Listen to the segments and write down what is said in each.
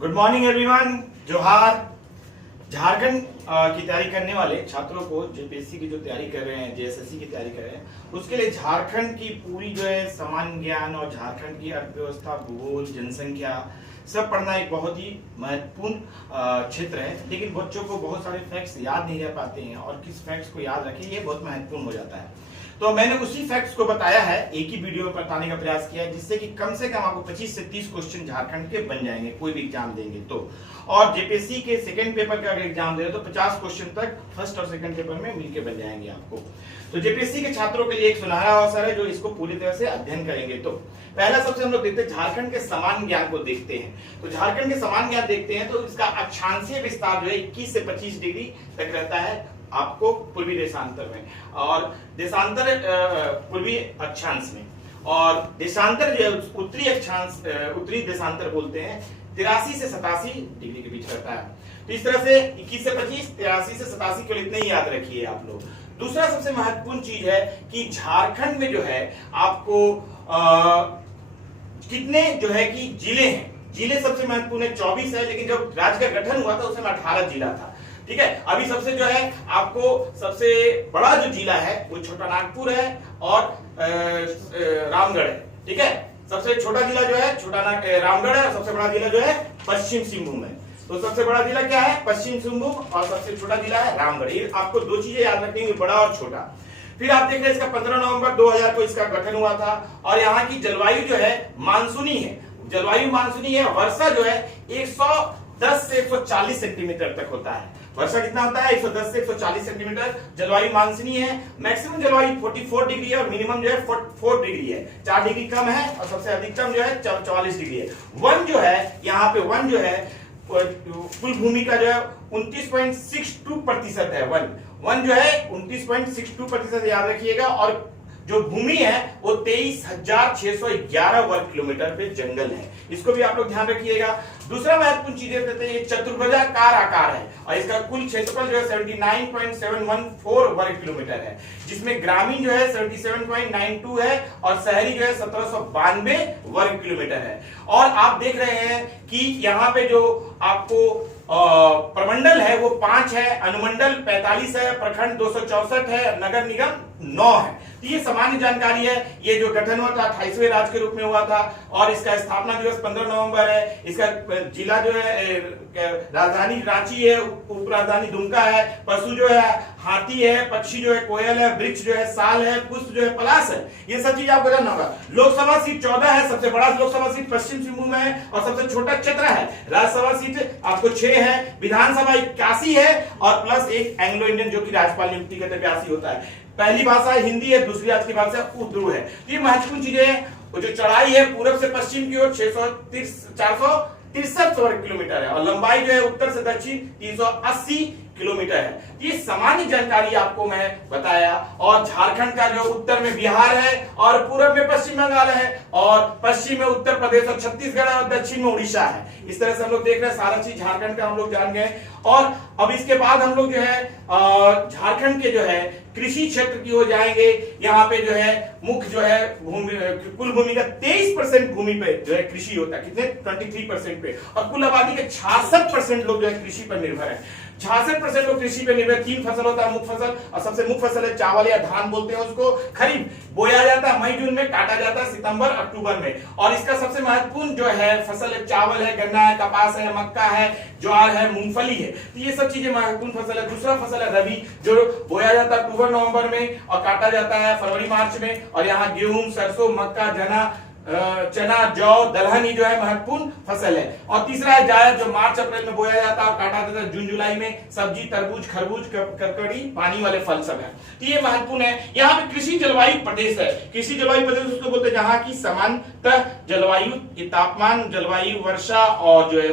Good morning everyone. जोहार। झारखंड की तैयारी करने वाले छात्रों को जेपीएससी की जो तैयारी कर रहे हैं, जेएसएससी की तैयारी कर रहे हैं, उसके लिए झारखंड की पूरी जो है सामान्य ज्ञान और झारखंड की अर्थव्यवस्था, भूगोल, जनसंख्या सब पढ़ना एक बहुत ही महत्वपूर्ण क्षेत्र है। लेकिन बच्चों को बहुत सारे फैक्ट्स याद नहीं रह पाते हैं और किस फैक्ट्स को याद रखें ये बहुत महत्वपूर्ण हो जाता है। तो मैंने उसी फैक्ट्स को बताया है, एक ही वीडियो में बताने का प्रयास किया है, जिससे कि कम से कम आपको 25 से 30 क्वेश्चन झारखंड के बन जाएंगे कोई भी एग्जाम देंगे तो। और जेपीएससी के सेकंड पेपर का अगर एग्जाम दे तो 50 क्वेश्चन तक फर्स्ट और सेकंड पेपर में मिलके बन जाएंगे आपको। तो जेपीएससी के छात्रों के लिए एक सुनहरा अवसर है जो इसको पूरी तरह से अध्ययन करेंगे। तो पहला सबसे हम लोग देखते हैं झारखंड के सामान्य ज्ञान को देखते हैं। तो झारखंड के सामान्य ज्ञान देखते हैं तो इसका अक्षांशीय विस्तार जो है 21 से 25 डिग्री तक रहता है आपको पूर्वी देशांतर में, और देशांतर पूर्वी अक्षांश में, और देशांतर जो है उत्तरी अक्षांश, उत्तरी देशांतर बोलते हैं, 83 से 87 डिग्री के बीच रहता है। तो इस तरह से 21 से 25, 83 से 87 केवल इतने ही याद रखिए आप लोग। दूसरा सबसे महत्वपूर्ण चीज है कि झारखंड में जो है आपको कितने जो है कि जिले हैं। जिले सबसे महत्वपूर्ण है, 24 है, लेकिन जब राज्य का गठन हुआ था उसमें 18 जिला था। ठीक है, अभी सबसे जो है आपको सबसे बड़ा जो जिला है वो छोटा नागपुर है और रामगढ़ है। ठीक है, सबसे छोटा जिला जो है छोटा रामगढ़ है और सबसे बड़ा जिला जो है पश्चिम सिंहभूम है। तो सबसे बड़ा जिला क्या है? पश्चिम सिंहभूम, और सबसे छोटा जिला है रामगढ़। ये आपको दो चीजें याद रखनी है, बड़ा और छोटा। फिर आप देख रहे हैं इसका 15 नवंबर 2000 को इसका गठन हुआ था, और यहाँ की जलवायु जो है मानसूनी है, जलवायु मानसूनी है। वर्षा जो है 110 से 140 सेंटीमीटर तक होता है। वर्षा कितना होता है? 110 से 140 सेंटीमीटर। जलवायु मानसूनी है। मैक्सिमम जलवायु 44 डिग्री है और मिनिमम जो है 4 डिग्री है, 4 डिग्री कम है, और सबसे अधिकतम जो है 44 डिग्री है। वन जो है यहाँ पे, वन जो है कुल भूमि का जो है 29.62% है। वन जो है 29.62% याद रखिएगा। और जो भूमि है वो 23,611 वर्ग किलोमीटर पे जंगल है, इसको भी आप लोग ध्यान रखिएगा। दूसरा महत्वपूर्ण चीज देते हैं, ये चतुर्भुजाकार आकार है और इसका कुल क्षेत्रफल जो है 79.714 वर्ग किलोमीटर है, जिसमें ग्रामीण जो है 77.92 है और शहरी जो है 1792 वर्ग किलोमीटर है। और आप देख रहे हैं कि यहाँ पे जो आपको प्रमंडल है वो 5 है, अनुमंडल 45 है, प्रखंड 264 है, नगर निगम 9 है। तो ये सामान्य जानकारी है। ये जो गठन हुआ था 28वें राज्य के रूप में हुआ था, और इसका स्थापना दिवस 15 नवंबर है। इसका जिला जो है राजधानी रांची है, उप राजधानी दुमका है, पशु जो है हाथी है, पक्षी जो है कोयल है, वृक्ष जो है साल है, पुष्प जो है पलाश है। ये सब चीज आपको जानना होगा। लोकसभा सीट 14 है, सबसे बड़ा लोकसभा सीट पश्चिम सिंहभूम है और सबसे छोटा चतरा है। राज्यसभा सीट आपको 6 है, विधानसभा 81 है, और प्लस एक एंग्लो इंडियन जो कि राज्यपाल नियुक्ति के 82 होता है। पहली भाषा हिंदी है, दूसरी आज की भाषा उर्दू है। तो ये महत्वपूर्ण चीजें हैं। जो चढ़ाई है पूरब से पश्चिम की ओर 463 वर्ग किलोमीटर है, और लंबाई जो है उत्तर से दक्षिण 380 किलोमीटर है। ये सामान्य जानकारी आपको मैं बताया। और झारखंड का जो उत्तर में बिहार है, और पूरब में पश्चिम बंगाल है, और पश्चिम में उत्तर प्रदेश और छत्तीसगढ़, और दक्षिण में उड़ीसा है। इस तरह से हम लोग देख रहे हैं, सारा चीज झारखंड का हम लोग जान गए। और अब इसके बाद हम लोग जो है झारखंड के जो है कृषि क्षेत्र की ओर जाएंगे। यहाँ पे जो है मुख्य जो है कुल भूमि का 23% भूमि पे जो है कृषि होता है, कितने 23% पे, और कुल आबादी के 66% लोग जो है कृषि पर निर्भर है। 66% लोग कृषि पे निर्भर। 3 फसल होता है मुख्य फसल, और सबसे मुख्य फसल है चावल या धान बोलते हैं उसको। खरीफ बोया जाता है मई जून में, काटा जाता है सितंबर अक्टूबर में। और इसका सबसे महत्वपूर्ण जो है फसल है चावल है, गन्ना है, कपास है, मक्का है, ज्वार है, मूंगफली है। तो ये सब चीजें महत्वपूर्ण फसल है। दूसरा फसल है रबी, जो बोया जाता है अक्टूबर नवंबर में और काटा जाता है फरवरी मार्च में। और यहाँ गेहूं, सरसों, मक्का, चना, जौ, दलहन जो है महत्वपूर्ण फसल है। और तीसरा है जायद, जो मार्च अप्रैल में बोया जाता है और काटा जाता है जून जुलाई में। सब्जी, तरबूज, खरबूज, ककड़ी, पानी वाले फल सब है। तो ये महत्वपूर्ण है। यहाँ पे कृषि जलवायु प्रदेश है। कृषि जलवायु प्रदेश उसको बोलते हैं जहाँ की समानतः जलवायु, तापमान, जलवायु, वर्षा और जो है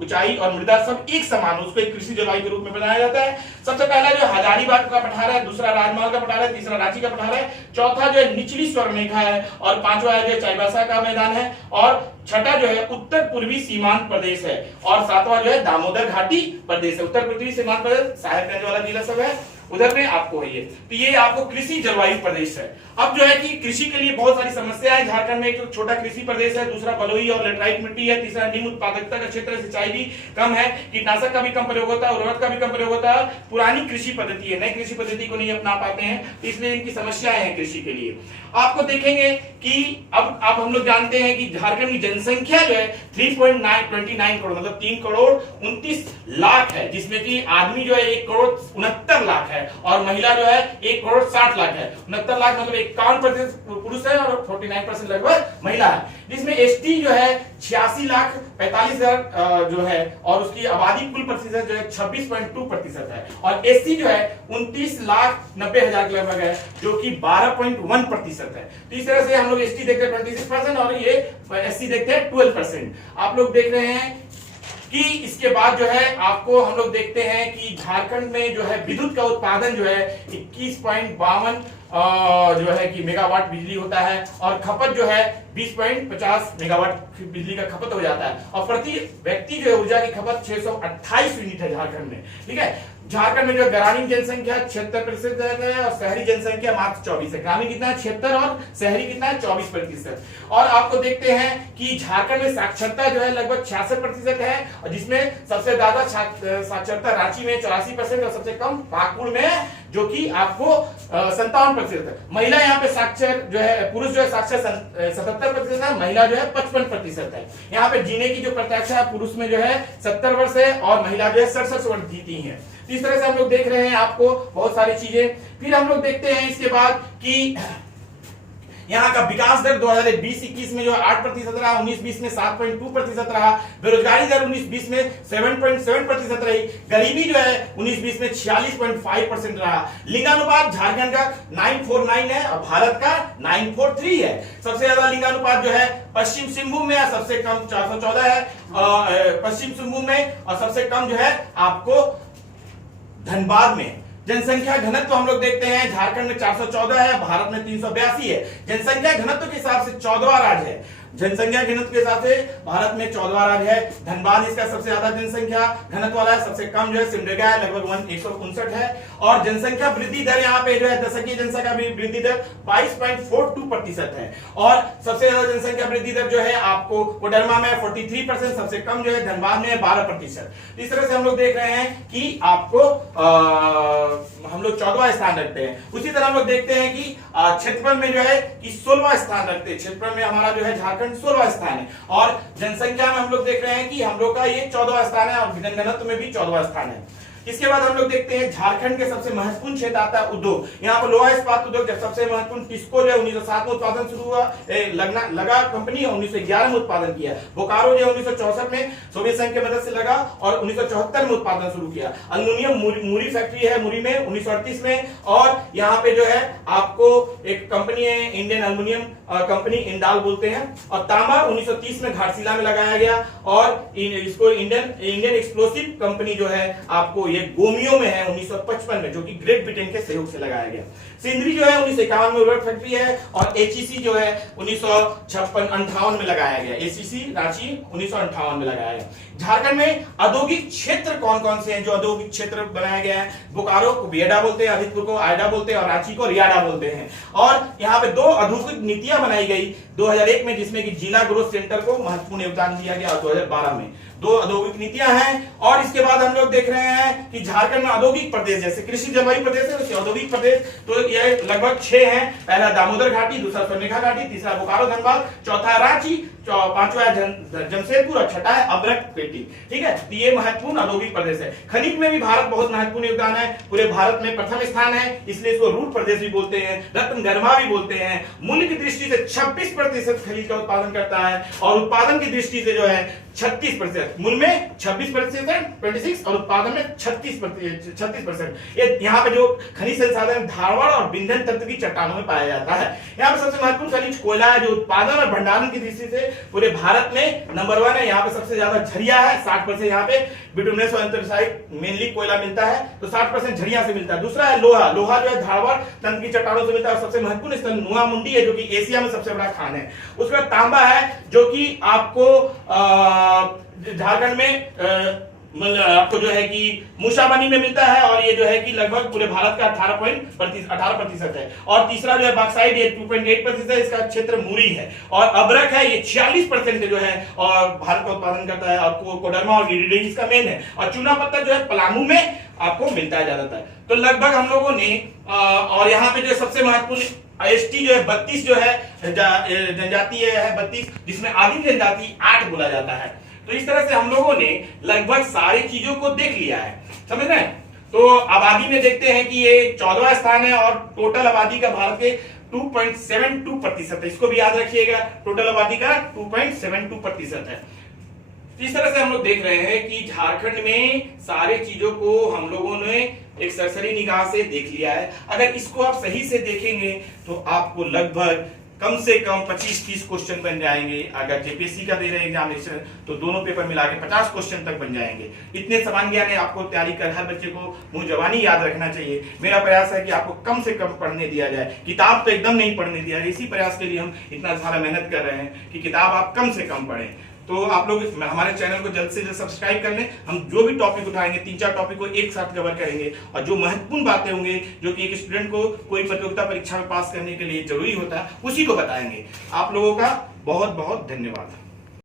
ऊंचाई और मृदा सब एक समान, उसको एक कृषि जलवायु के रूप में बनाया जाता है। सबसे पहला जो हजारीबाग का पठार है, दूसरा राजमहल का पठार है, तीसरा रांची का पठार है, चौथा जो है निचली स्वर्णरेखा है, और पांचवा जो है चाईबासा का मैदान है, और छठा जो है उत्तर पूर्वी सीमांत प्रदेश है, और सातवां जो है दामोदर घाटी प्रदेश है। उत्तर पूर्वी सीमांत प्रदेश साहेबगंज वाला जिला सब है। उधर में आपको है ये। तो ये आपको कृषि जलवायु प्रदेश है। अब जो है कि कृषि के लिए बहुत सारी समस्या है झारखंड में। एक छोटा कृषि प्रदेश है, दूसरा बलुई और लेटराइट मिट्टी है, तीसरा निम्न उत्पादकता का क्षेत्र है, सिंचाई भी कम है, कीटनाशक का भी कम प्रयोग होता है, उर्वरक का भी कम प्रयोग होता है। पुरानी कृषि पद्धति है, नई कृषि पद्धति को नहीं अपना पाते हैं, इसलिए इनकी समस्याएं हैं कृषि के लिए। आपको देखेंगे कि अब हम लोग जानते हैं कि झारखंड की जनसंख्या जो है 3.29 करोड़ मतलब 3 करोड़ 29 लाख है, जिसमें कि आदमी जो है 1 करोड़ 69 लाख है और महिला जो है 1 करोड़ 60 लाख है। 69 लाख मतलब 51% पुरुष है और 49% लगभग महिला है, जिसमें एसटी जो है 86 लाख 45 हजार जो है और उसकी आबादी कुल प्रतिशत जो है 26.2% है और एससी जो है 29 लाख 90 हजार के लगभग है, जो कि 12.1% है। तो इस तरह से हम लोग एसटी देखते हैं 26% और ये एससी देखते हैं 12%। आप लोग देख रहे हैं कि इसके बाद जो है आपको हम लोग देखते हैं कि झारखंड में जो है विद्युत का उत्पादन जो है 21.52 जो है कि मेगावाट बिजली होता है और खपत जो है 20.50 मेगावाट बिजली का खपत हो जाता है और प्रति व्यक्ति जो है ऊर्जा की खपत 628 यूनिट है झारखंड में। ठीक है, झारखंड में जो ग्रामीण जनसंख्या 76% है और शहरी जनसंख्या मात्र 24 है। ग्रामीण कितना है 76 और शहरी कितना है 24%। और आपको देखते हैं कि झारखंड में साक्षरता जो है लगभग 66% है और जिसमें सबसे ज्यादा साक्षरता रांची में 84% और सबसे कम पाकुड़ में जो कि आपको 57% है। महिला यहाँ पे साक्षर जो है पुरुष जो है साक्षर 77% है, महिला जो है 55% है। यहाँ पे जीने की जो प्रत्याशा है पुरुष में जो है 70 वर्ष है और महिला जो है 67 वर्ष जीती है। इस तरह से हम लोग देख रहे हैं आपको बहुत सारी चीजें। फिर हम लोग देखते हैं इसके बाद कि यहाँ का विकास दर 2020-21 में जो 8% रहा, 19-20 में 7.2% रहा, बेरोजगारी दर 19-20 में 7.7% रही, गरीबी जो है 19-20 में 46.5% रहा, लिंगानुपात झारखंड का 949 है और भारत का 943 है। सबसे ज्यादा लिंगानुपात जो है पश्चिम सिंहभूम में, सबसे कम 414 है पश्चिम सिंहभूम में और सबसे कम जो है आपको धनबाद में। जनसंख्या घनत्व तो हम लोग देखते हैं झारखंड में 414 है, भारत में 382 है। जनसंख्या घनत्व के हिसाब से 14वां राज्य है। जनसंख्या घनत्व के हिसाब से भारत में 14वां राज्य है। धनबाद इसका सबसे ज्यादा जनसंख्या घनत्व वाला है, सबसे कम जो है सिमडेगा है लगभग 159 है। और जनसंख्या वृद्धि दर यहाँ पे जो है दशकीय जनसंख्या वृद्धि दर 22.42% है और सबसे ज्यादा जनसंख्या वृद्धि दर जो है आपको कोडरमा में 43%, सबसे कम जो है धनबाद में 12%। इस तरह से हम लोग देख रहे हैं कि आपको हम लोग 14वां स्थान रखते हैं। उसी तरह हम लोग देखते हैं कि क्षेत्रफल में जो है कि 16वां स्थान रखते हैं। क्षेत्रफल में हमारा जो है झारखंड 16वां स्थान है और जनसंख्या में हम लोग देख रहे हैं कि हम लोग का ये 14वां स्थान है और घनत्व में भी 14वां स्थान है। इसके बाद हम लोग देखते हैं झारखंड के सबसे महत्वपूर्ण क्षेत्र आता है उद्योग। यहाँ पर लोहा इस्पात उद्योग जब सबसे महत्वपूर्ण टिस्को जो 1907 में उत्पादन शुरू हुआ, लगा कंपनी 1911 में उत्पादन किया। बोकारो जो 1964 में सोवियत संघ की मदद से लगा और 1974 में उत्पादन शुरू किया। अल्युमिनियम मुरी फैक्ट्री है मुरी में 1938 में और यहाँ पे जो है आपको एक कंपनी है इंडियन अल्युमिनियम कंपनी इंडाल बोलते हैं। और तांबा 1930 में घाटशिला में लगाया गया और इसको इंडियन एक्सप्लोसिव कंपनी जो है आपको ये गोमियो में है 1955 में, जो कि ग्रेट ब्रिटेन के सहयोग से लगाया गया। सिंदरी जो है 1951 में उर्वरक फैक्ट्री है और एचईसी जो है 1958 में लगाया गया। एचईसी रांची 1958 में लगाया गया। झारखंड में औद्योगिक क्षेत्र कौन कौन से हैं जो औद्योगिक क्षेत्र बनाया गया है? बोकारो को बियडा बोलते हैं, आदितपुर को आयडा बोलते हैं और रांची को रियाडा बोलते हैं। और यहाँ पे 2 औद्योगिक नीतियां बनाई गई 2001 में, जिसमें कि जिला ग्रोथ सेंटर को महत्वपूर्ण योगदान दिया गया 2012 में। 2 औद्योगिक नीतियां हैं। और इसके बाद हम लोग देख रहे हैं कि झारखंड में औद्योगिक प्रदेश जैसे कृषि जलवायु प्रदेश है वैसे औद्योगिक प्रदेश तो ये लगभग 6 हैं। पहला दामोदर घाटी, दूसरा स्वर्णरेखा घाटी, तीसरा बोकारो धनबाद, चौथा रांची, पांचवा जमशेदपुर और छठा है अभ्रक पेटी। ठीक है, तो ये महत्वपूर्ण औद्योगिक प्रदेश है। खनिज में भी भारत बहुत महत्वपूर्ण योगदान है, पूरे भारत में प्रथम स्थान है, इसलिए इसको रूट प्रदेश भी बोलते हैं, रत्न गर्मा भी बोलते हैं। मूल्य की दृष्टि से 26% खनिज का उत्पादन करता है और उत्पादन की दृष्टि से जो है 36%, मूल में 26% 26 और उत्पादन में 36%। ये यहाँ पे जो खनिज संसाधन धारवाड़ और विंध्यन तंत्र की चट्टानों में पाया जाता है। यहाँ पे सबसे महत्वपूर्ण खनिज कोयला है, जो उत्पादन और भंडारण की दृष्टि से पूरे भारत में नंबर 1 है। यहाँ पे सबसे ज्यादा झरिया है, 60% यहाँ पे बिटुमिनस और एंथ्रासाइट मेनली कोयला मिलता है, तो 60% झरिया से मिलता है। दूसरा है लोहा, लोहा जो है धारवाड़ तंत्र की चट्टानों से मिलता है। सबसे महत्वपूर्ण स्थल नुआ मुंडी है, जो कि एशिया में सबसे बड़ा खान है। उसके बाद तांबा है, जो कि आपको झारखंड में मतलब आपको जो है कि मूसाबनी में मिलता है, और ये जो है कि लगभग पूरे भारत का 18% है। और तीसरा जो है बॉक्साइट, ये 2.8% है, इसका क्षेत्र मूरी है। और अबरक है, ये 46% जो है और भारत का उत्पादन करता है। और कोडरमा और गिरिडीह इसका मेन है। और चूना पत्ता जो है पलामू में आपको मिलता है ज्यादातर। तो लगभग हम लोगों ने और यहाँ पे जो सबसे महत्वपूर्ण एसटी जो है 32 जो है जनजाति है 32, जिसमें आदिम जनजाति 8 बोला जाता है। तो इस तरह से हम लोगों ने लगभग सारी चीजों को देख लिया है, समझ रहे हैं। तो आबादी में देखते हैं कि ये 14वां स्थान है और टोटल आबादी का भारत के 2.72% है। इसको भी याद रखिएगा, टोटल आबादी का 2.72% है। इस तरह से हम लोग देख रहे हैं कि झारखंड में सारे चीजों को हम लोगों ने एक सरसरी निगाह से देख लिया है। अगर इसको आप सही से देखेंगे तो आपको लगभग कम से कम 25-30 क्वेश्चन बन जाएंगे। अगर जेपीएससी का दे रहे एग्जामिनेशन तो दोनों पेपर मिला के 50 क्वेश्चन तक बन जाएंगे। इतने समान ज्ञान है, आपको तैयारी कर हर बच्चे को मुंह जबानी याद रखना चाहिए। मेरा प्रयास है कि आपको कम से कम पढ़ने दिया जाए, किताब तो एकदम नहीं पढ़ने दिया जाए। इसी प्रयास के लिए हम इतना सारा मेहनत कर रहे हैं कि किताब आप कम से कम पढ़ें। तो आप लोग हमारे चैनल को जल्द से जल्द सब्सक्राइब कर लें। हम जो भी टॉपिक उठाएंगे 3-4 टॉपिक को एक साथ कवर करेंगे, और जो महत्वपूर्ण बातें होंगे जो कि एक स्टूडेंट को कोई प्रतियोगिता परीक्षा में पास करने के लिए जरूरी होता है उसी को बताएंगे। आप लोगों का बहुत बहुत धन्यवाद।